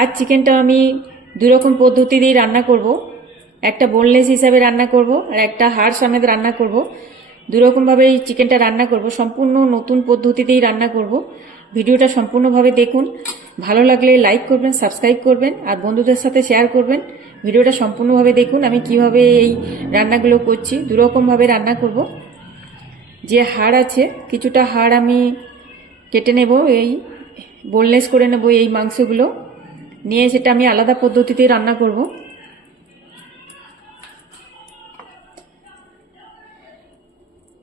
আজ চিকেনটা আমি দুই রকম পদ্ধতি দিয়ে রান্না করব। একটা বোনলেস হিসাবে রান্না করব আর একটা হাড় সমেত রান্না করব। দুই রকমভাবে এই চিকেনটা রান্না করব, সম্পূর্ণ নতুন পদ্ধতিতেই রান্না করব। ভিডিওটা সম্পূর্ণভাবে দেখুন, ভালো লাগলে লাইক করবেন, সাবস্ক্রাইব করবেন আর বন্ধুদের সাথে শেয়ার করবেন। ভিডিওটা সম্পূর্ণভাবে দেখুন আমি কিভাবে এই রান্নাগুলো করছি। দুই রকমভাবে রান্না করব। যে হাড় আছে কিছুটা হাড় আমি কেটে নেব, এই বোনলেস করে নেব এই মাংসগুলো নিয়ে, সেটা আমি আলাদা পদ্ধতিতে রান্না করব।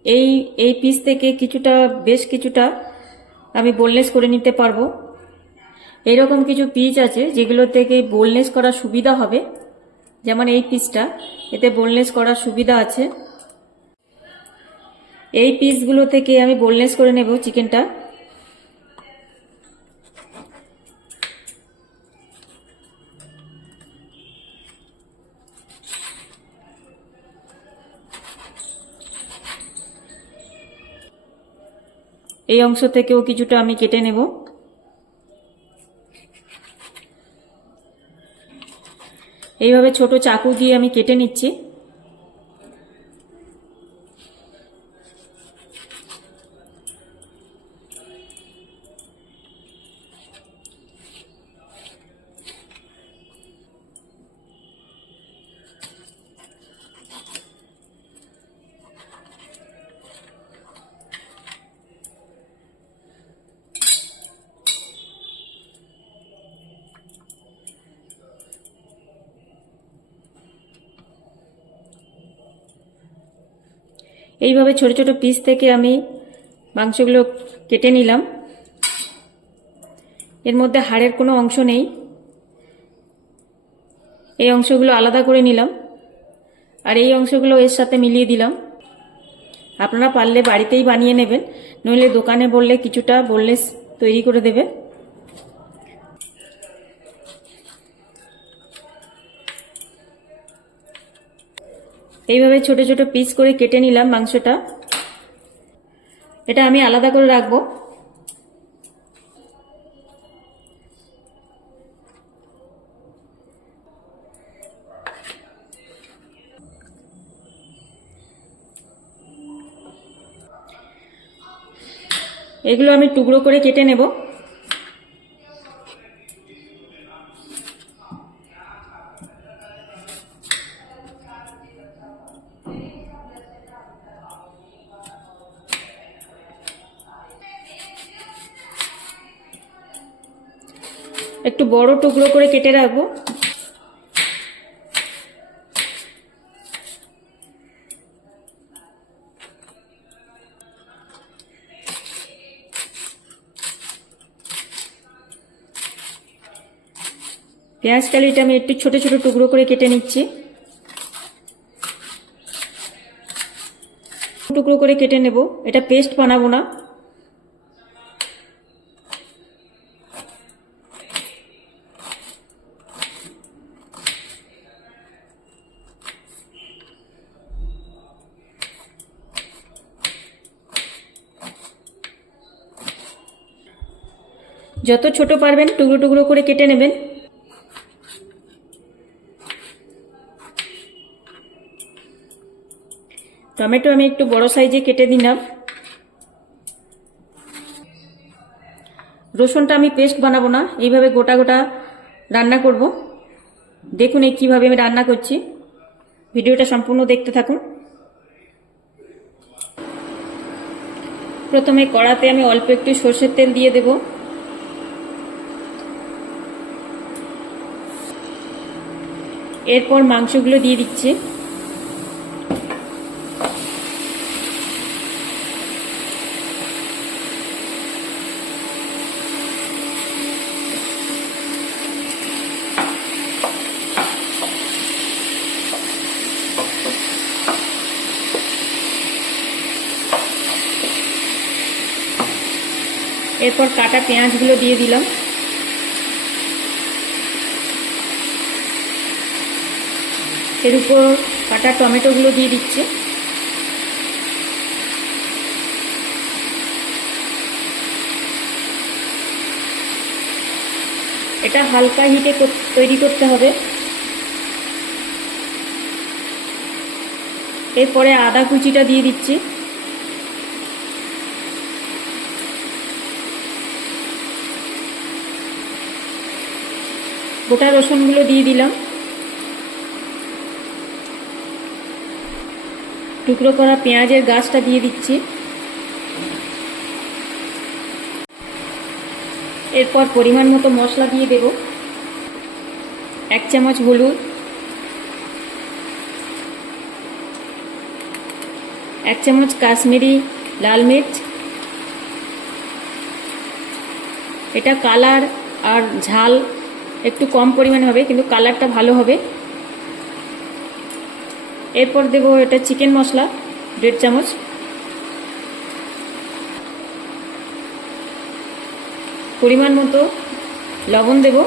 এই এই পিস থেকে কিছুটা, বেশ কিছুটা আমি বোনলেস করে নিতে পারবো। এইরকম কিছু পিস আছে যেগুলো থেকে বোনলেস করার সুবিধা হবে, যেমন এই পিসটা, এতে বোনলেস করার সুবিধা আছে। এই পিসগুলো থেকে আমি বোনলেস করে নেব চিকেনটা। এই অংশ থেকেও কিছুটা আমি কেটে নেব। এইভাবে ছোট চাকু দিয়ে আমি কেটে নিচ্ছি। এইভাবে ছোট ছোট পিস থেকে আমি মাংসগুলো কেটে নিলাম। এর মধ্যে হাড়ের কোনো অংশ নেই, এই অংশগুলো আলাদা করে নিলাম আর এই অংশগুলো এর সাথে মিলিয়ে দিলাম। আপনারা পারলে বাড়িতেই বানিয়ে নেবেন, নইলে দোকানে বললে কিছুটা বোনলেস তৈরি করে দেবে। এইভাবে ছোট ছোট পিস করে কেটে নিলাম মাংসটা, এটা আমি আলাদা করে রাখবো। এগুলো আমি টুকরো করে কেটে নেব। একটু বড় টুকরো করে কেটে রাখবো। পেঁয়াজ কালিটা আমি একটু ছোট ছোট টুকরো করে কেটে নিচ্ছি। টুকরো করে কেটে নেব, এটা পেস্ট বানাবো না। যত ছোট পারবেন টুকরো টুকরো করে কেটে নেবেন। টমেটো আমি একটু বড় সাইজে কেটে দিলাম। রসুনটা আমি পেস্ট বানাবো না, এইভাবে গোটা গোটা রান্না করব। দেখুন এই কিভাবে আমি রান্না করছি, ভিডিওটা সম্পূর্ণ দেখতে থাকুন। প্রথমে কড়াতে আমি অল্প একটু সরষের তেল দিয়ে দেব। এরপর মাংসগুলো দিয়ে দিচ্ছি। এরপর কাটা পেঁয়াজগুলো দিয়ে দিলাম। এর উপর কাটা টমেটোগুলো দিয়ে দিচ্ছি। এটা হালকা হিটে তৈরি করতে হবে। এরপরে আদা কুচিটা দিয়ে দিচ্ছি। গোটা রসুনগুলো দিয়ে দিলাম। টুকরো করা পেঁয়াজের গাছটা দিয়ে দিচ্ছি। এরপর পরিমাণ মতো মশলা দিয়ে দেব। 1 চামচ হলুদ, 1 চামচ কাশ্মীরি লাল মির্চ। এটা কালার আর ঝাল একটু কম পরিমাণে হবে, কিন্তু কালারটা ভালো হবে। এরপর দেব এটা চিকেন মশলা 1.5 চামচ। পরিমাণ মতো লবণ দেব।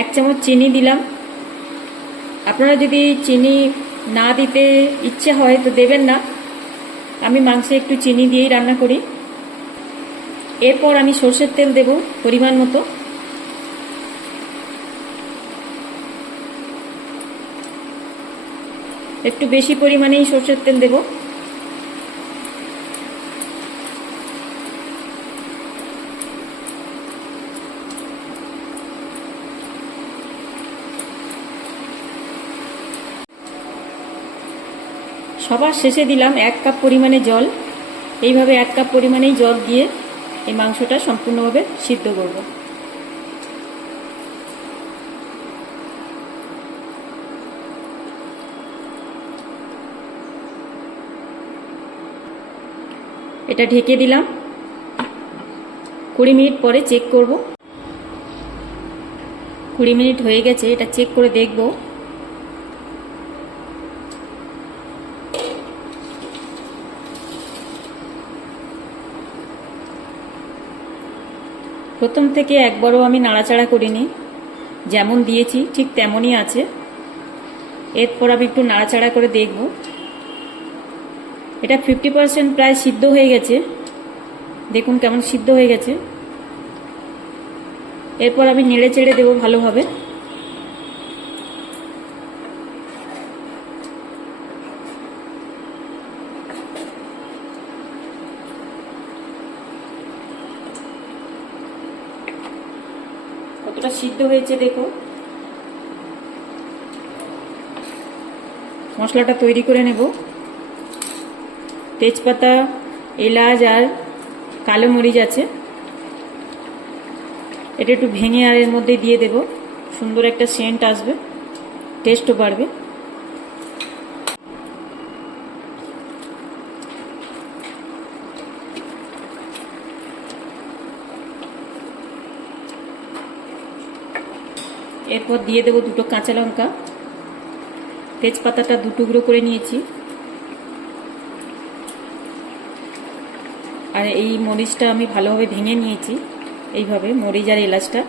এক চামচ চিনি দিলাম। আপনারা যদি চিনি না দিতে ইচ্ছে হয় তো দেবেন না, আমি মাংসে একটু চিনি দিয়েই রান্না করি। এরপর আমি সরষের তেল দেব পরিমাণ মতো। একটু বেশি পরিমাণেই সরষের তেল দেব। সবার শেষে দিলাম 1 কাপ পরিমাণে জল। এইভাবে 1 কাপ পরিমাণেই জল দিয়ে এই মাংসটা সম্পূর্ণভাবে সিদ্ধ করব। এটা ঢেকে দিলাম। 20 মিনিট পরে চেক করব। 20 মিনিট হয়ে গেছে, এটা চেক করে দেখব। প্রথম থেকে একবারও আমি নাড়াচাড়া করিনি, যেমন দিয়েছি ঠিক তেমনই আছে। এরপর আমি একটু নাড়াচাড়া করে দেখব। এটা 50% প্রায় সিদ্ধ হয়ে গেছে, দেখুন কেমন সিদ্ধ হয়ে গেছে। এরপর আমি নেড়ে চেড়ে দেবো ভালোভাবে। কতটা সিদ্ধ হয়েছে দেখো। মশলাটা তৈরি করে নেব। তেজপাতা, এলাচ আর কালো মরিচ আছে, এটা একটু ভেঙে আর এর মধ্যে দিয়ে দেব। সুন্দর একটা সেন্ট আসবে, টেস্টও বাড়বে। এরপর দিয়ে দেব 2টো কাঁচা লঙ্কা। তেজপাতাটা 2 টুকরো করে নিয়েছি। আর এই মরিচটা আমি ভালোভাবে ভেঙে নিয়েছি, এইভাবে মরিচ আর এলাচটা।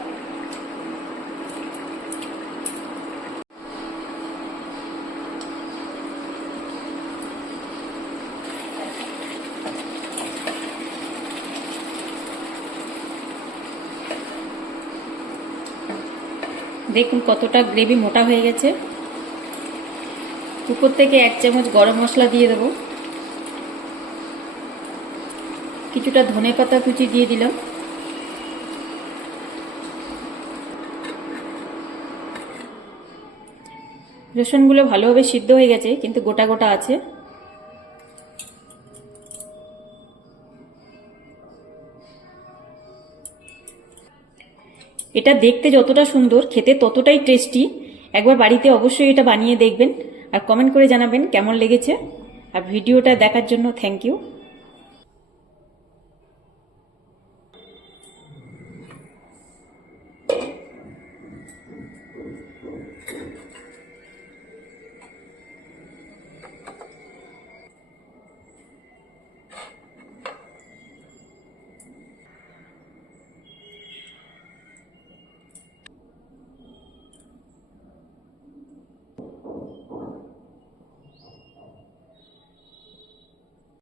দেখুন কতটা গ্রেভি মোটা হয়ে গেছে। উপর থেকে 1 চামচ গরম মশলা দিয়ে দেব। কিছুটা ধনেপাতা কুচি দিয়ে দিলাম। রসুনগুলো ভালোভাবে সিদ্ধ হয়ে গেছে, কিন্তু গোটা গোটা আছে। এটা দেখতে যতটা সুন্দর, খেতে ততটাই টেস্টি। একবার বাড়িতে অবশ্যই এটা বানিয়ে দেখবেন আর কমেন্ট করে জানাবেন কেমন লেগেছে। আর ভিডিওটা দেখার জন্য থ্যাংক ইউ।